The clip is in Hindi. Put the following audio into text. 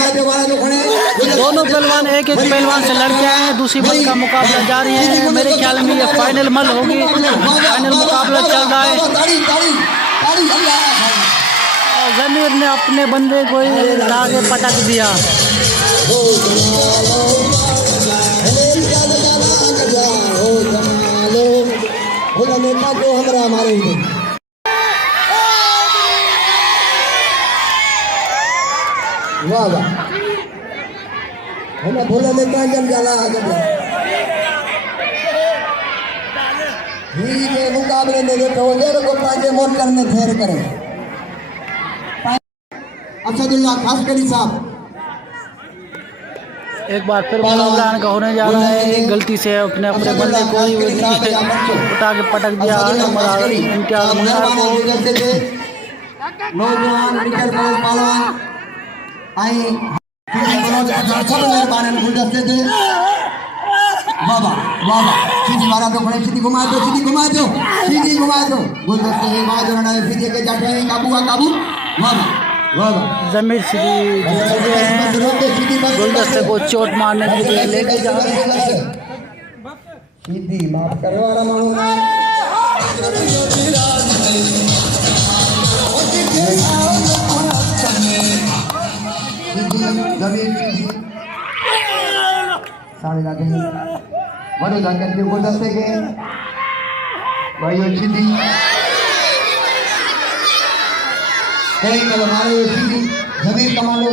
दोनों पहलवान एक पहलवान से लड़के आए हैं। दूसरी बल का मुकाबला जारी है। मेरे ख्याल में ये फाइनल मल होगी। फाइनल मुकाबला चल रहा है। जमीर ने अपने बंदे को आगे पटक दिया। वाह वाह हमें भोला लेता जम जाला के मुकाबले में देखो मेरे को पाजे मोड़ करने ठहर करें। असदुल्लाह खासकरी साहब एक बार फिर मुकाबला का होने जा रहा है। गलती से अपने बंदे को उठा के पटक दिया। नौजवान पहलवान आई गुलदस्ते थे। बाबा बाबा सीधी मारा तो खड़े सीधी घुमा दो सीधी घुमा दो गुलदस्ते ही मारा जो ना सीधी के जाते हैं काबू बाबा बाबा जमीर सीधी गुलदस्ते को चोट मारने के लिए लेके जा रहे हैं। सीधी माफ करो वाला मानो साढ़े लाते हैं बड़े जाकर के गुलदस्ते के भाइयों सीधी कई कल हमारे सीधी जमीन कमा लो